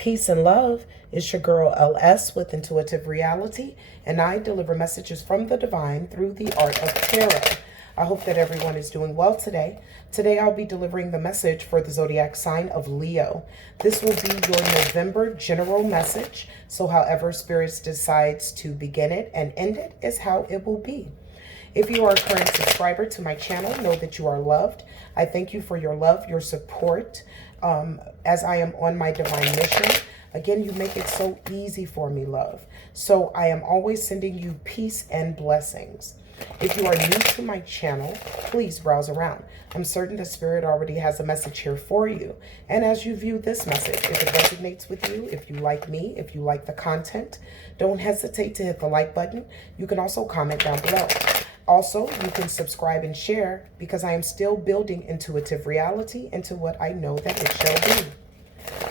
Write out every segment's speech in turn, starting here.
Peace and love. It's your girl LS with Intuitive Reality, and I deliver messages from the divine through the art of tarot. I hope that everyone is doing well today. Today I'll be delivering the message for the zodiac sign of Leo. This will be your November general message, so however Spirits decides to begin it and end it is how it will be. If you are a current subscriber to my channel, know that you are loved. I thank you for your love, your support, as I am on my divine mission. Again, you make it so easy for me, love. So I am always sending you peace and blessings. If you are new to my channel, please browse around. I'm certain the Spirit already has a message here for you. And as you view this message, if it resonates with you, if you like me, if you like the content, don't hesitate to hit the like button. You can also comment down below. Also, you can subscribe and share because I am still building intuitive reality into what I know that it shall be.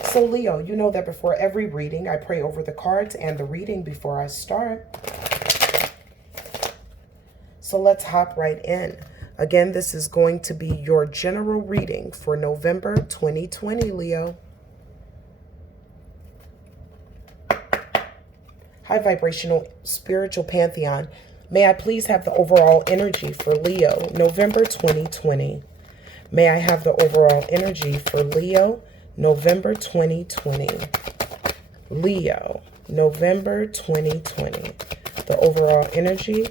So Leo, you know that before every reading, I pray over the cards and the reading before I start. So let's hop right in. Again, this is going to be your general reading for November 2020, Leo. High vibrational spiritual pantheon. May I please have the overall energy for Leo, November 2020. May I have the overall energy for Leo, November 2020. Leo, November 2020. The overall energy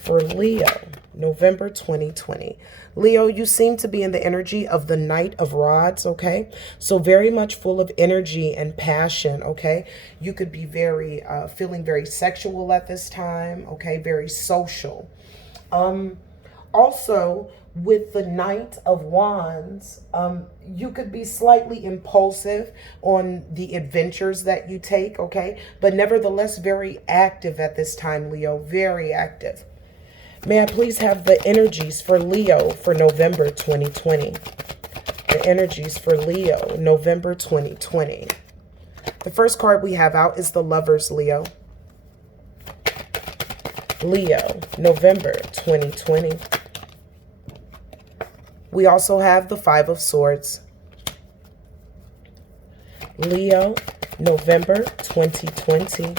for Leo, November 2020. Leo, you seem to be in the energy of the Knight of Rods, okay? So very much full of energy and passion, okay? You could be very, feeling very sexual at this time, okay? Very social. Also, with the Knight of Wands, you could be slightly impulsive on the adventures that you take, okay? But nevertheless, very active at this time, Leo, very active. May I please have the energies for Leo for November 2020? The energies for Leo, November 2020. The first card we have out is the Lovers, Leo. Leo, November 2020. We also have the Five of Swords. Leo, November 2020.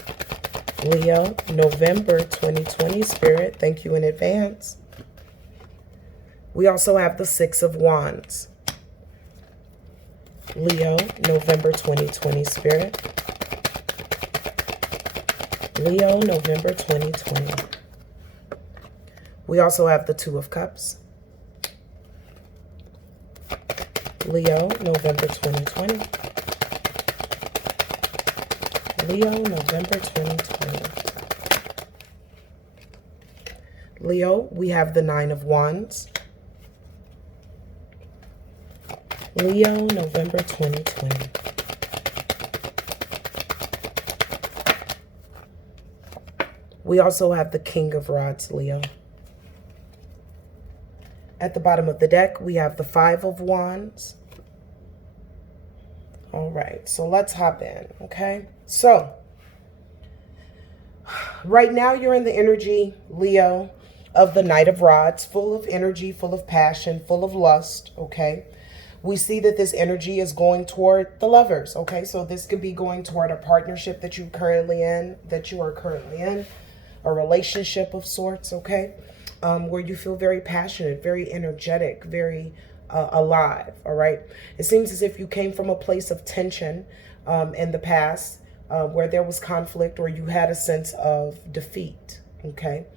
Leo, November 2020, Spirit. Thank you in advance. We also have the Six of Wands. Leo, November 2020, Spirit. Leo, November 2020. We also have the Two of Cups. Leo, November 2020. Leo, November 2020. Leo, we have the Nine of Wands. Leo, November 2020. We also have the King of Rods, Leo. At the bottom of the deck, we have the Five of Wands. All right, so let's hop in, okay? So, right now you're in the energy, Leo, of the Knight of Rods, full of energy, full of passion, full of lust, okay? We see that this energy is going toward the Lovers, okay? So this could be going toward a partnership that you are currently in, a relationship of sorts, okay? Where you feel very passionate, very energetic, very alive, all right? It seems as if you came from a place of tension in the past where there was conflict or you had a sense of defeat, okay?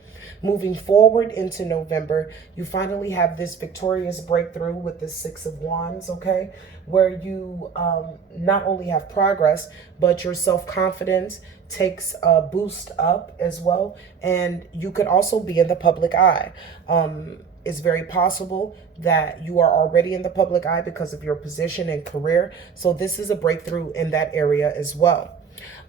Moving forward into November, you finally have this victorious breakthrough with the Six of Wands, okay? Where you not only have progress, but your self-confidence takes a boost up as well. And you could also be in the public eye. It's very possible that you are already in the public eye because of your position and career. So this is a breakthrough in that area as well.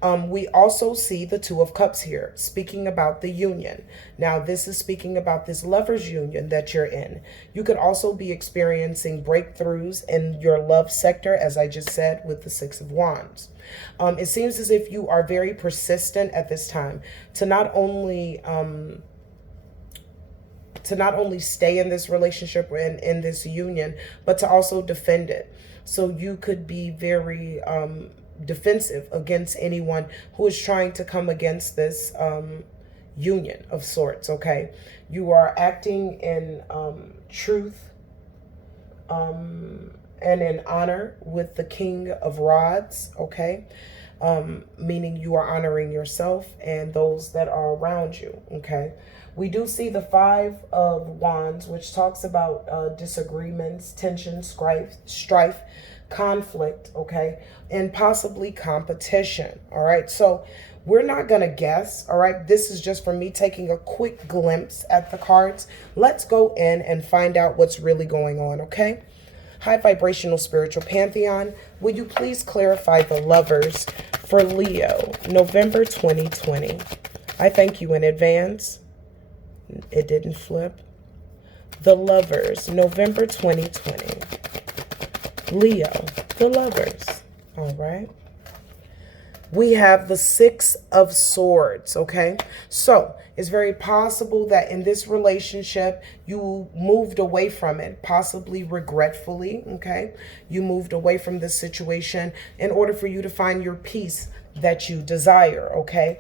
We also see the Two of Cups here, speaking about the union. Now, this is speaking about this lover's union that you're in. You could also be experiencing breakthroughs in your love sector, as I just said, with the Six of Wands. It seems as if you are very persistent at this time to not only stay in this relationship or in this union, but to also defend it. So you could be very defensive against anyone who is trying to come against this union of sorts, okay? You are acting in truth and in honor with the King of Rods, okay? Meaning you are honoring yourself and those that are around you, okay? We do see the Five of Wands, which talks about disagreements, tension, strife, conflict, okay, and possibly competition, all right? So we're not going to guess, all right? This is just for me taking a quick glimpse at the cards. Let's go in and find out what's really going on, okay? High vibrational spiritual pantheon, will you please clarify the Lovers for Leo, November 2020? I thank you in advance. It didn't flip. The Lovers, November 2020. Leo, the Lovers. All right. We have the Six of Swords, okay? So it's very possible that in this relationship, you moved away from it, possibly regretfully, okay? You moved away from this situation in order for you to find your peace that you desire, okay?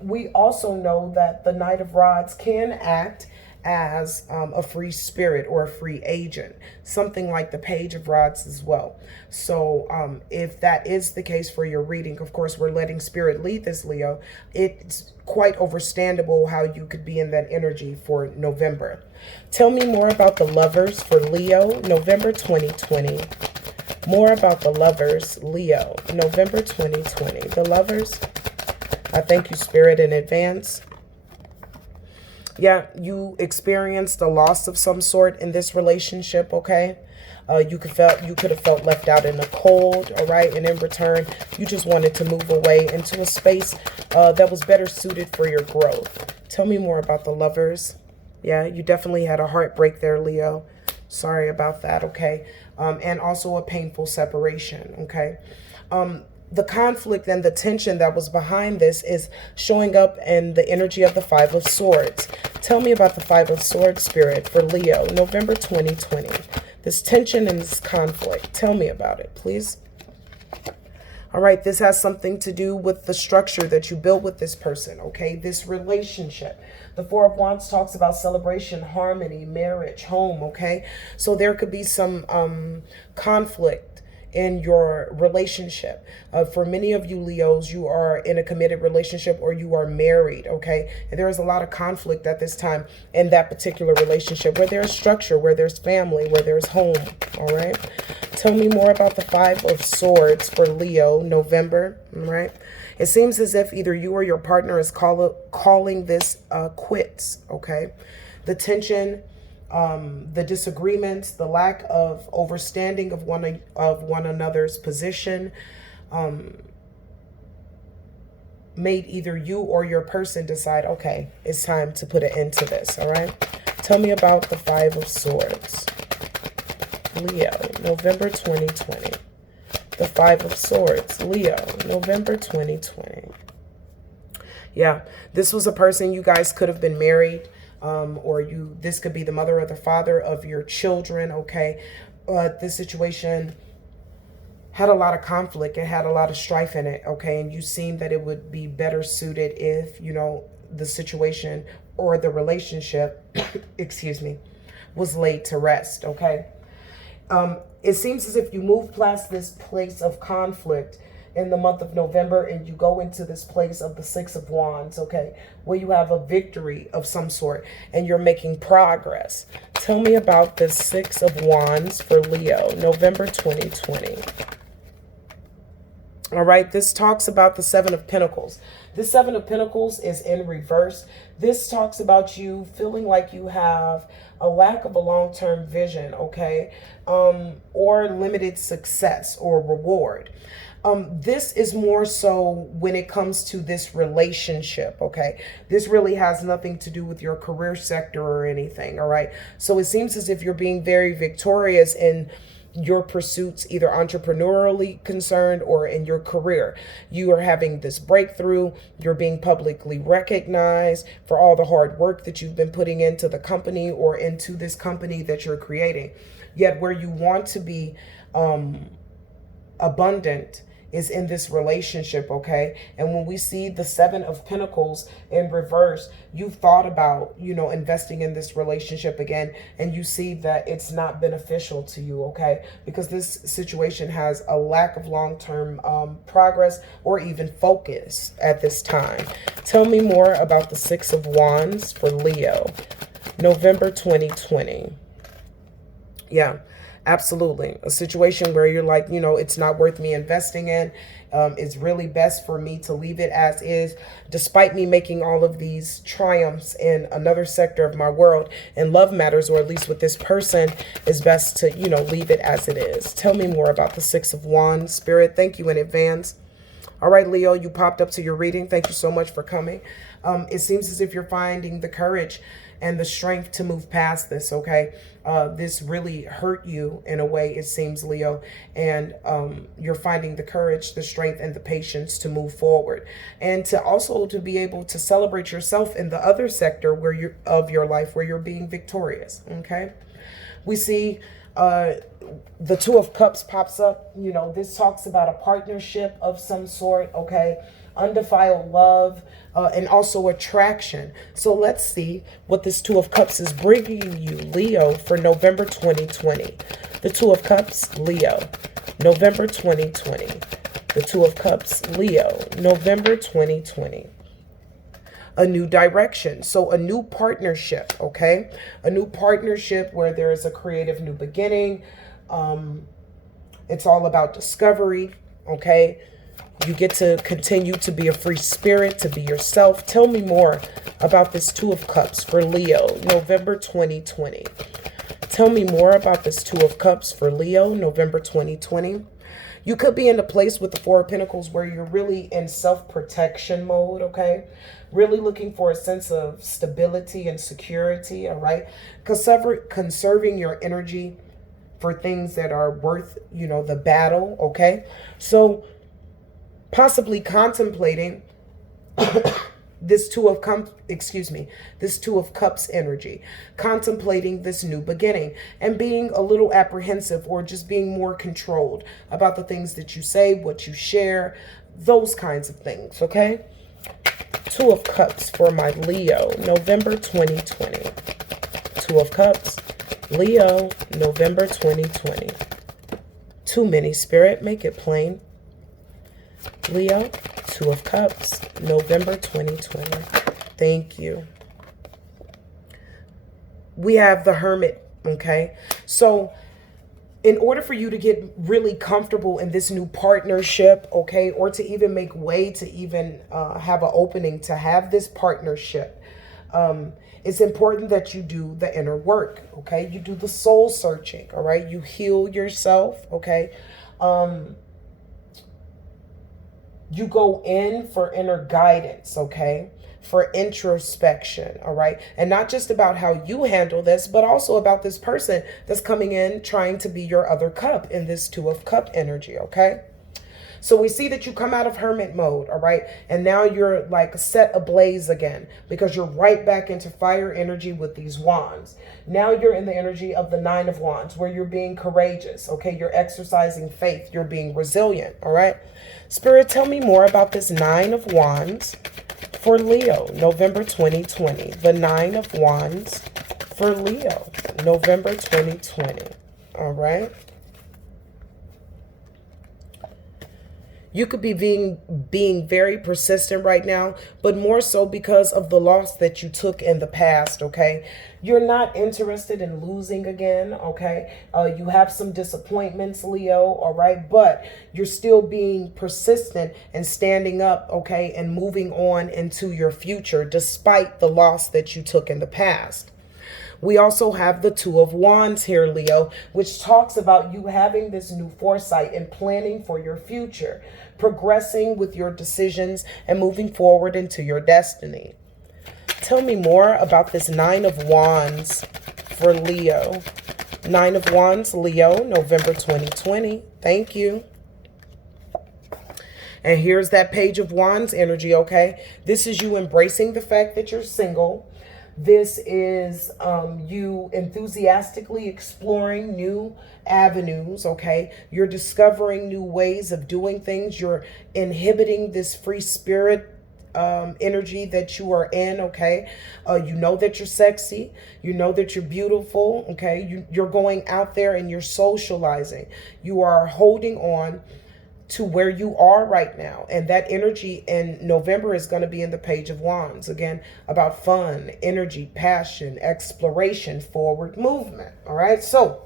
We also know that the Knight of Rods can act as a free spirit or a free agent, something like the Page of Rods as well. So if that is the case for your reading, of course, we're letting spirit lead this, Leo. It's quite understandable how you could be in that energy for November. Tell me more about the Lovers for Leo, November 2020. More about the Lovers, Leo, November 2020. The Lovers, I thank you, Spirit, in advance. Yeah, you experienced a loss of some sort in this relationship, okay? You could have felt left out in the cold, all right? And in return, you just wanted to move away into a space that was better suited for your growth. Tell me more about the Lovers. Yeah, you definitely had a heartbreak there, Leo. Sorry about that, okay? And also a painful separation, okay? The conflict and the tension that was behind this is showing up in the energy of the Five of Swords. Tell me about the Five of Swords, Spirit, for Leo, November 2020. This tension and this conflict. Tell me about it, please. All right, this has something to do with the structure that you built with this person, okay? This relationship. The Four of Wands talks about celebration, harmony, marriage, home, okay? So there could be some conflict in your relationship. For many of you Leos, you are in a committed relationship or you are married, okay? And there is a lot of conflict at this time in that particular relationship where there's structure, where there's family, where there's home, all right? Tell me more about the Five of Swords for Leo, November, all right? It seems as if either you or your partner is calling this quits, okay? The tension, the disagreements, the lack of understanding of one another's position made either you or your person decide, okay, it's time to put an end to this, all right? Tell me about the Five of Swords. Leo, November 2020. The Five of Swords, Leo, November 2020. Yeah, this was a person, you guys could have been married. This could be the mother or the father of your children, okay? This situation had a lot of conflict. It had a lot of strife in it, okay? And you seemed that it would be better suited if, you know, the situation or the relationship, excuse me, was laid to rest, okay? It seems as if you move past this place of conflict in the month of November and you go into this place of the Six of Wands, okay, where you have a victory of some sort and you're making progress. Tell me about the Six of Wands for Leo, November 2020. All right, this talks about the Seven of Pentacles. This Seven of Pentacles is in reverse. This talks about you feeling like you have a lack of a long-term vision, okay, or limited success or reward. This is more so when it comes to this relationship, okay? This really has nothing to do with your career sector or anything, all right? So it seems as if you're being very victorious in your pursuits, either entrepreneurially concerned or in your career. You are having this breakthrough. You're being publicly recognized for all the hard work that you've been putting into the company or into this company that you're creating. Yet where you want to be abundant is in this relationship, okay? And when we see the Seven of Pentacles in reverse, you've thought about, you know, investing in this relationship again, and you see that it's not beneficial to you, okay? Because this situation has a lack of long-term progress or even focus at this time. Tell me more about the Six of Wands for Leo, November 2020. Yeah. Absolutely. A situation where you're like, you know, it's not worth me investing in. It's really best for me to leave it as is, despite me making all of these triumphs in another sector of my world in love matters, or at least with this person, is best to, you know, leave it as it is. Tell me more about the Six of Wands, Spirit. Thank you in advance. All right, Leo, you popped up to your reading. Thank you so much for coming. It seems as if you're finding the courage and the strength to move past this, okay? This really hurt you in a way, it seems, Leo, and you're finding the courage, the strength, and the patience to move forward, and to also to be able to celebrate yourself in the other sector where you're of your life where you're being victorious, okay? We see the Two of Cups pops up. You know, this talks about a partnership of some sort, okay? Undefiled love, and also attraction. So let's see what this Two of Cups is bringing you, Leo, for November 2020. The Two of Cups, Leo, November 2020. The Two of Cups, Leo, November 2020. A new direction. So a new partnership, okay? A new partnership where there is a creative new beginning. It's all about discovery, okay? You get to continue to be a free spirit, to be yourself. Tell me more about this Two of Cups for Leo, November 2020. Tell me more about this Two of Cups for Leo, November 2020. You could be in a place with the Four of Pentacles where you're really in self-protection mode, okay? Really looking for a sense of stability and security, all right? Conserving your energy for things that are worth, you know, the battle, okay? So possibly contemplating this Two of Cups energy, contemplating this new beginning and being a little apprehensive or just being more controlled about the things that you say, what you share, those kinds of things, okay? Two of Cups for my Leo, November 2020. Two of Cups, Leo, November 2020. Too many, Spirit, make it plain. Leo, Two of Cups, November 2020. Thank you. We have the Hermit, okay? So in order for you to get really comfortable in this new partnership, okay, or to even make way to even have an opening to have this partnership, it's important that you do the inner work, okay? You do the soul searching, all right? You heal yourself, okay? You go in for inner guidance, okay? For introspection, all right? And not just about how you handle this, but also about this person that's coming in trying to be your other cup in this Two of Cup energy, okay? So we see that you come out of hermit mode, all right? And now you're like set ablaze again because you're right back into fire energy with these wands. Now you're in the energy of the Nine of Wands where you're being courageous, okay? You're exercising faith. You're being resilient, all right? Spirit, tell me more about this Nine of Wands for Leo, November 2020. The Nine of Wands for Leo, November 2020, all right? You could be being very persistent right now, but more so because of the loss that you took in the past, okay? You're not interested in losing again, okay? You have some disappointments, Leo, all right? But you're still being persistent and standing up, okay? And moving on into your future despite the loss that you took in the past. We also have the Two of Wands here, Leo, which talks about you having this new foresight and planning for your future, progressing with your decisions and moving forward into your destiny. Tell me more about this Nine of Wands for Leo. Nine of Wands, Leo, November 2020. Thank you. And here's that Page of Wands energy, okay? This is you embracing the fact that you're single. This is you enthusiastically exploring new avenues, okay? You're discovering new ways of doing things. You're inhibiting this free spirit energy that you are in, okay? You know that you're sexy. You know that you're beautiful, okay? You're going out there and you're socializing. You are holding on to where you are right now. And that energy in November is going to be in the Page of Wands. Again, about fun, energy, passion, exploration, forward movement. All right. So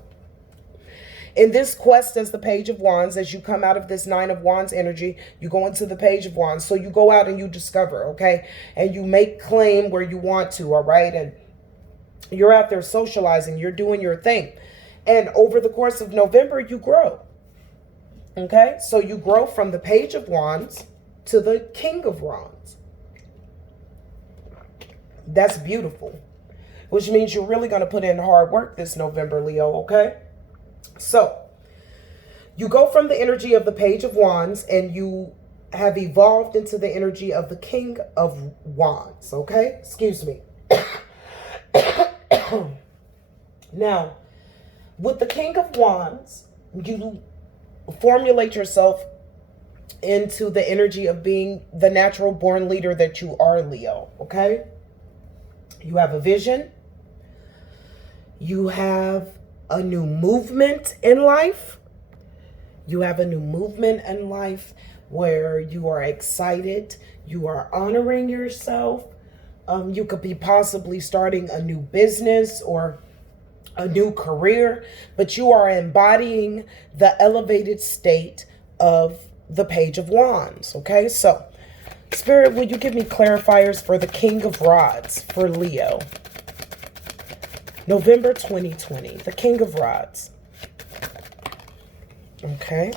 in this quest as the Page of Wands, as you come out of this Nine of Wands energy, you go into the Page of Wands. So you go out and you discover, okay? And you make claim where you want to, all right? And you're out there socializing. You're doing your thing. And over the course of November, you grow. Okay, so you grow from the Page of Wands to the King of Wands. That's beautiful, which means you're really going to put in hard work this November, Leo, okay? So you go from the energy of the Page of Wands and you have evolved into the energy of the King of Wands, okay? Excuse me. Now, with the King of Wands, you formulate yourself into the energy of being the natural born leader that you are, Leo, okay? You have a vision. You have a new movement in life. You have a new movement in life where you are excited. You are honoring yourself. You could be possibly starting a new business or a new career, but you are embodying the elevated state of the Page of Wands, okay? So, Spirit, will you give me clarifiers for the King of Rods for Leo? November 2020, the King of Rods. Okay.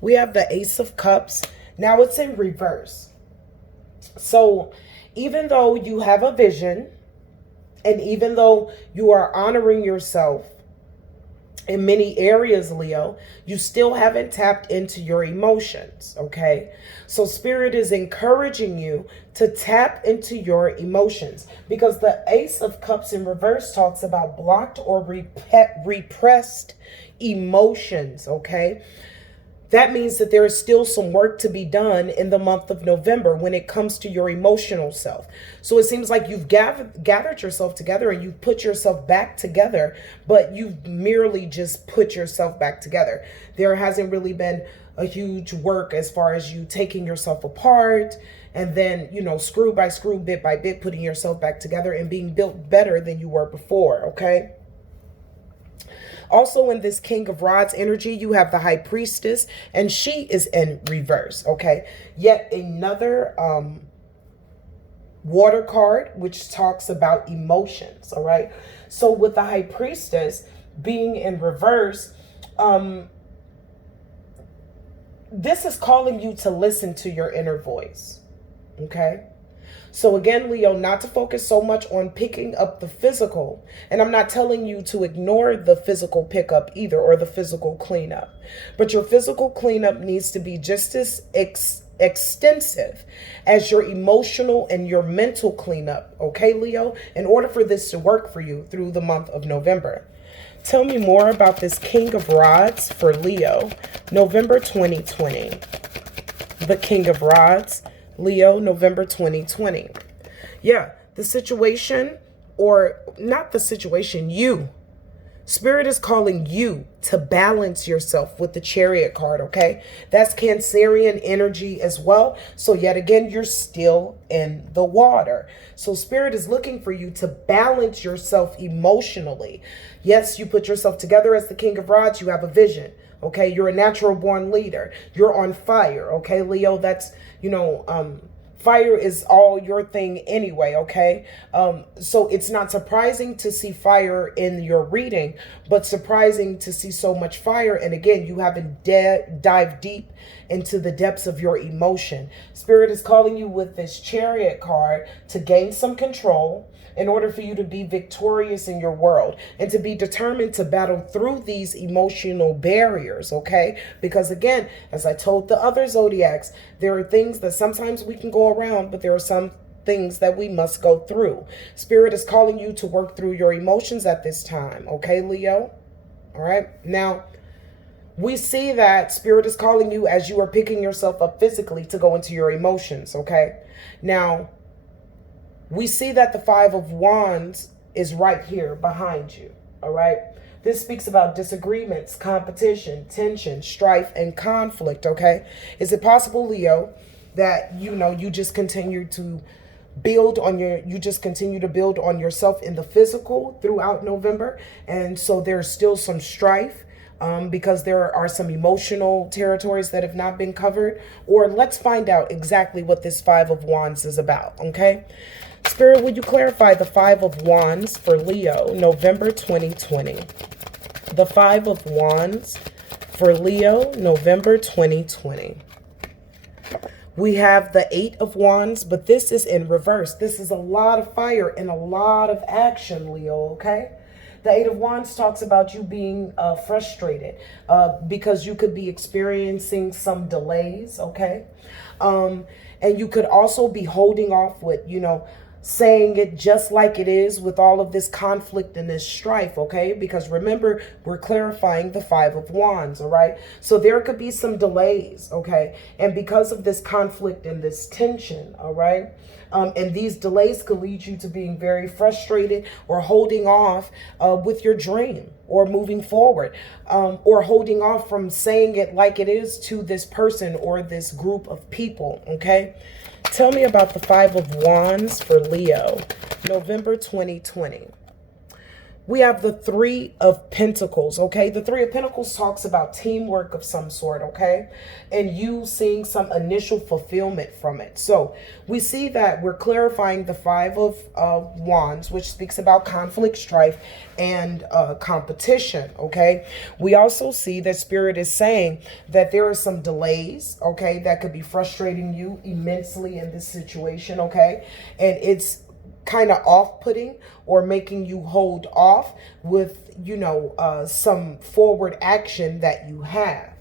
We have the Ace of Cups. Now it's in reverse. So, even though you have a vision, and even though you are honoring yourself in many areas, Leo, you still haven't tapped into your emotions, okay? So Spirit is encouraging you to tap into your emotions, because the Ace of Cups in reverse talks about blocked or repressed emotions, okay? That means that there is still some work to be done in the month of November when it comes to your emotional self. So it seems like you've gathered yourself together and you've put yourself back together, but you've merely just put yourself back together. There hasn't really been a huge work as far as you taking yourself apart and then, you know, screw by screw, bit by bit, putting yourself back together and being built better than you were before, okay? Also in this King of Rods energy, you have the High Priestess, and she is in reverse, okay? Yet another water card, which talks about emotions, all right? So with the High Priestess being in reverse, this is calling you to listen to your inner voice, okay? So again, Leo, not to focus so much on picking up the physical. And I'm not telling you to ignore the physical pickup either, or the physical cleanup. But your physical cleanup needs to be just as extensive as your emotional and your mental cleanup. Okay, Leo? In order for this to work for you through the month of November. Tell me more about this King of Rods for Leo, November 2020. The King of Rods, Leo, November 2020. Yeah, the situation, or not the situation, you. Spirit is calling you to balance yourself with the Chariot card, okay? That's Cancerian energy as well. So yet again, you're still in the water. So Spirit is looking for you to balance yourself emotionally. Yes, you put yourself together as the King of Rods. You have a vision, okay? You're a natural born leader. You're on fire, okay, Leo? That's, you know, Fire is all your thing anyway, okay? So it's not surprising to see fire in your reading, but surprising to see so much fire. And again, you haven't dived deep into the depths of your emotion. Spirit is calling you with this Chariot card to gain some control in order for you to be victorious in your world and to be determined to battle through these emotional barriers, okay? Because again, as I told the other zodiacs, there are things that sometimes we can go around, but there are some things that we must go through. Spirit is calling you to work through your emotions at this time, okay, Leo? All right. Now, we see that Spirit is calling you as you are picking yourself up physically to go into your emotions, okay? Now, we see that the Five of Wands is right here behind you, all right? This speaks about disagreements, competition, tension, strife, and conflict, okay? Is it possible, Leo, that, you just continue to build on yourself in the physical throughout November, and so there's still some strife because there are some emotional territories that have not been covered? Or let's find out exactly what this Five of Wands is about, okay? Spirit, would you clarify the Five of Wands for Leo, November 2020? The Five of Wands for Leo, November 2020. We have the Eight of Wands, but this is in reverse. This is a lot of fire and a lot of action, Leo, okay? The Eight of Wands talks about you being frustrated because you could be experiencing some delays, okay? And you could also be holding off with, saying it just like it is with all of this conflict and this strife, okay? Because remember, we're clarifying the Five of Wands, all right? So there could be some delays, okay? And because of this conflict and this tension, all right? And these delays could lead you to being very frustrated or holding off with your dream or moving forward or holding off from saying it like it is to this person or this group of people, okay? Tell me about the Five of Wands for Leo, November 2020. We have the Three of Pentacles, okay? The Three of Pentacles talks about teamwork of some sort, okay? And you seeing some initial fulfillment from it. So we see that we're clarifying the Five of Wands, which speaks about conflict, strife, and competition, okay? We also see that Spirit is saying that there are some delays, okay, that could be frustrating you immensely in this situation, okay? And it's kind of off-putting or making you hold off with, some forward action that you have.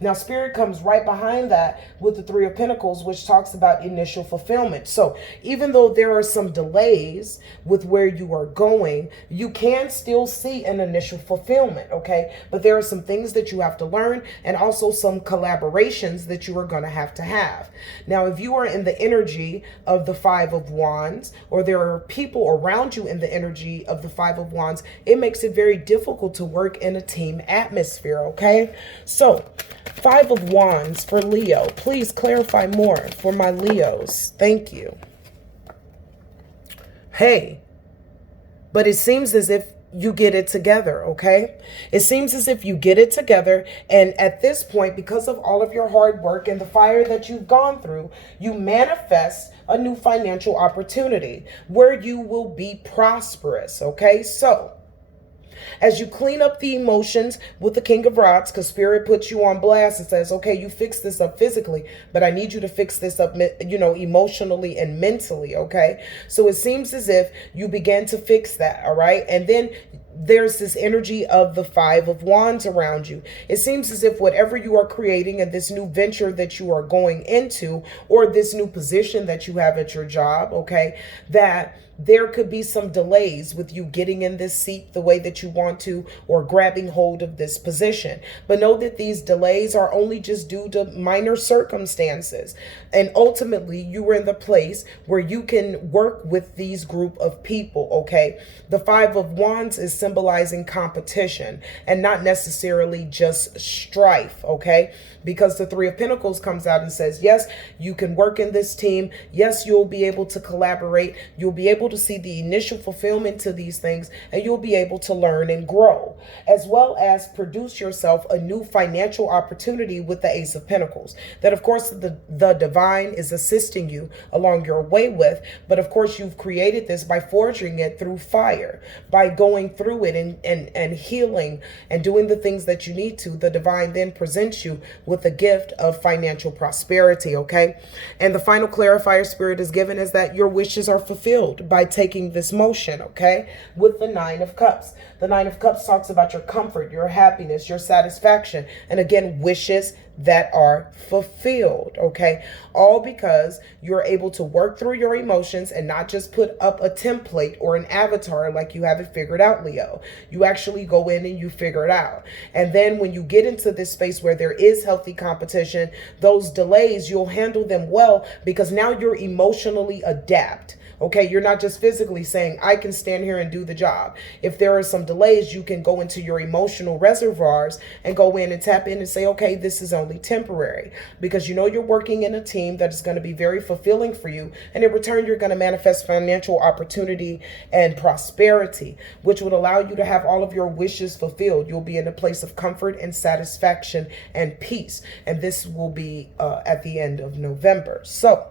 Now, Spirit comes right behind that with the Three of Pentacles, which talks about initial fulfillment. So even though there are some delays with where you are going, you can still see an initial fulfillment, okay? But there are some things that you have to learn and also some collaborations that you are going to have. Now, if you are in the energy of the Five of Wands, or there are people around you in the energy of the Five of Wands, it makes it very difficult to work in a team atmosphere, okay? So, Five of Wands for Leo. Please clarify more for my Leos. Thank you. Hey, but it seems as if you get it together, okay? It seems as if you get it together, and at this point, because of all of your hard work and the fire that you've gone through, you manifest a new financial opportunity where you will be prosperous, okay? So, as you clean up the emotions with the King of Rods, because Spirit puts you on blast and says, okay, you fix this up physically, but I need you to fix this up, emotionally and mentally, okay? So it seems as if you began to fix that, all right? And then there's this energy of the Five of Wands around you. It seems as if whatever you are creating and this new venture that you are going into, or this new position that you have at your job, okay, that there could be some delays with you getting in this seat the way that you want to, or grabbing hold of this position. But know that these delays are only just due to minor circumstances. And ultimately, you are in the place where you can work with these group of people, okay? The Five of Wands is symbolizing competition and not necessarily just strife, okay? Because the Three of Pentacles comes out and says, yes, you can work in this team. Yes, you'll be able to collaborate. You'll be able able to see the initial fulfillment to these things, and you'll be able to learn and grow, as well as produce yourself a new financial opportunity with the Ace of Pentacles. That, of course, the divine is assisting you along your way with, but of course, you've created this by forging it through fire, by going through it and healing and doing the things that you need to. The divine then presents you with the gift of financial prosperity, okay? And the final clarifier Spirit is given is that your wishes are fulfilled by taking this motion, okay? With the Nine of Cups. The Nine of Cups talks about your comfort, your happiness, your satisfaction, and again, wishes that are fulfilled, okay? All because you're able to work through your emotions and not just put up a template or an avatar like you have it figured out, Leo. You actually go in and you figure it out. And then when you get into this space where there is healthy competition, those delays, you'll handle them well because now you're emotionally adapt. Okay, you're not just physically saying, I can stand here and do the job. If there are some delays, you can go into your emotional reservoirs and go in and tap in and say, okay, this is only temporary. Because you know you're working in a team that is going to be very fulfilling for you. And in return, you're going to manifest financial opportunity and prosperity, which would allow you to have all of your wishes fulfilled. You'll be in a place of comfort and satisfaction and peace. And this will be at the end of November. So,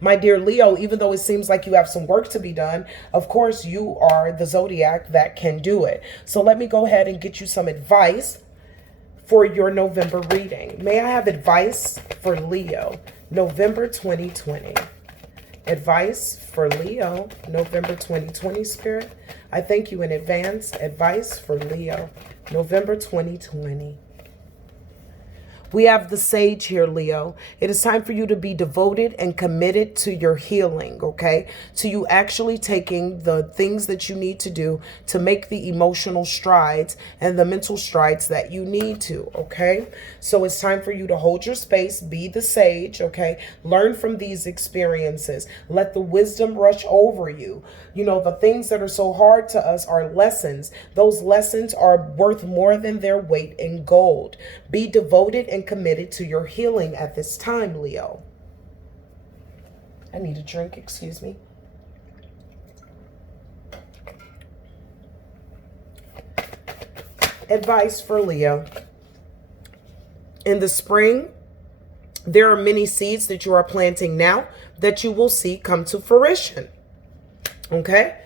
my dear Leo, even though it seems like you have some work to be done, of course, you are the zodiac that can do it. So let me go ahead and get you some advice for your November reading. May I have advice for Leo, November 2020? Advice for Leo, November 2020, Spirit. I thank you in advance. Advice for Leo, November 2020. We have the Sage here, Leo. It is time for you to be devoted and committed to your healing, okay? To you actually taking the things that you need to do to make the emotional strides and the mental strides that you need to, okay? So it's time for you to hold your space, be the Sage, okay? Learn from these experiences. Let the wisdom rush over you. You know, the things that are so hard to us are lessons. Those lessons are worth more than their weight in gold. Be devoted and committed to your healing at this time, Leo. I need a drink, excuse me. Advice for Leo. In the spring, there are many seeds that you are planting now that you will see come to fruition. Okay?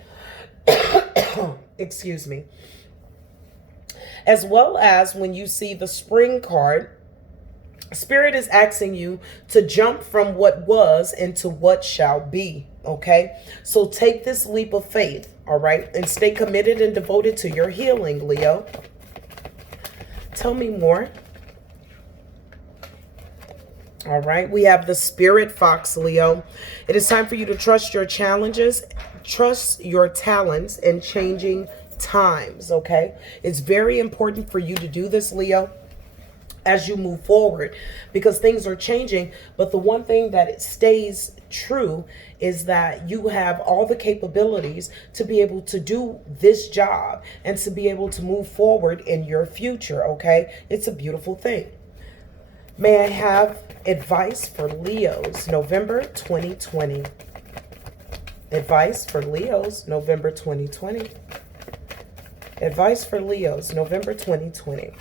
Excuse me. As well as when you see the spring card, Spirit is asking you to jump from what was into what shall be, okay? So take this leap of faith, all right? And stay committed and devoted to your healing, Leo. Tell me more. All right, we have the Spirit Fox, Leo. It is time for you to trust your challenges, trust your talents in changing times, okay? It's very important for you to do this, Leo, as you move forward, because things are changing. But the one thing that it stays true is that you have all the capabilities to be able to do this job and to be able to move forward in your future, okay? It's a beautiful thing. May I have advice for Leos, November 2020? Advice for Leos, November 2020. Advice for Leos, November 2020.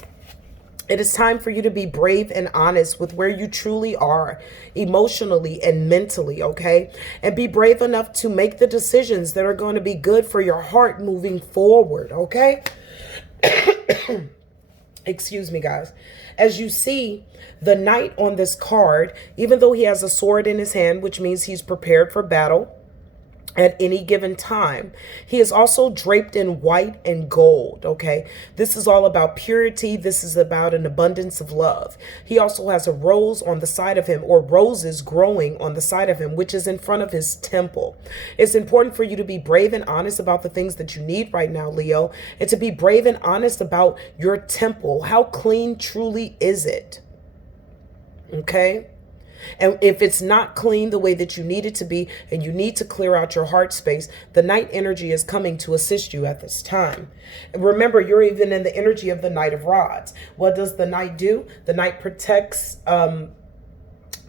It is time for you to be brave and honest with where you truly are emotionally and mentally, okay? And be brave enough to make the decisions that are going to be good for your heart moving forward, okay? Excuse me, guys. As you see, the Knight on this card, even though he has a sword in his hand, which means he's prepared for battle at any given time, he is also draped in white and gold, okay? This is all about purity. This is about an abundance of love. He also has a rose on the side of him, or roses growing on the side of him, which is in front of his temple. It's important for you to be brave and honest about the things that you need right now, Leo, and to be brave and honest about your temple. How clean truly is it? Okay? And if it's not clean the way that you need it to be, and you need to clear out your heart space, the Knight energy is coming to assist you at this time. And remember, you're even in the energy of the Knight of Rods. What does the Knight do? The Knight protects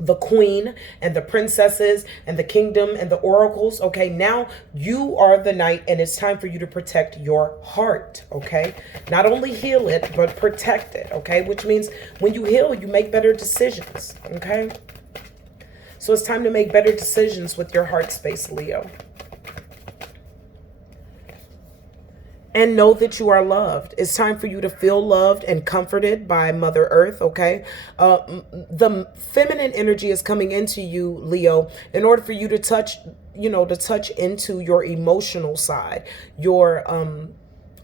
the queen and the princesses and the kingdom and the oracles. Okay, now you are the knight, and it's time for you to protect your heart. Okay, not only heal it, but protect it. Okay, which means when you heal, you make better decisions. Okay, so it's time to make better decisions with your heart space, Leo. And know that you are loved. It's time for you to feel loved and comforted by Mother Earth, okay? The feminine energy is coming into you, Leo, in order for you to touch, to touch into your emotional side, your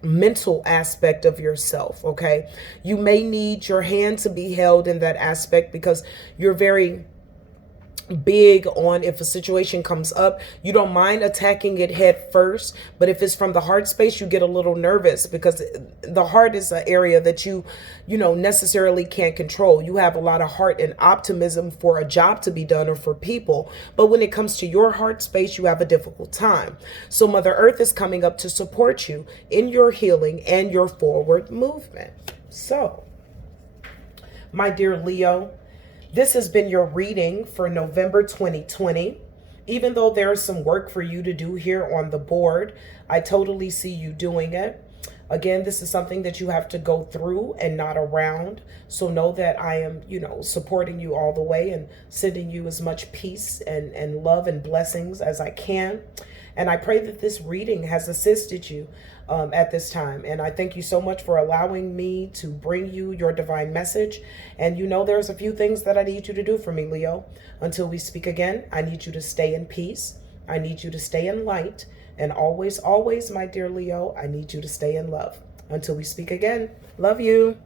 mental aspect of yourself, okay? You may need your hand to be held in that aspect because you're very big on, if a situation comes up, you don't mind attacking it head first, but if it's from the heart space, you get a little nervous because the heart is an area that you necessarily can't control. You have a lot of heart and optimism for a job to be done or for people, but when it comes to your heart space, you have a difficult time. So Mother Earth is coming up to support you in your healing and your forward movement. So, my dear Leo, this has been your reading for November 2020. Even though there's some work for you to do here on the board, I totally see you doing it. Again, this is something that you have to go through and not around. So know that I am, supporting you all the way and sending you as much peace and love and blessings as I can. And I pray that this reading has assisted you at this time. And I thank you so much for allowing me to bring you your divine message. And there's a few things that I need you to do for me, Leo. Until we speak again, I need you to stay in peace. I need you to stay in light. And always, always, my dear Leo, I need you to stay in love. Until we speak again, love you.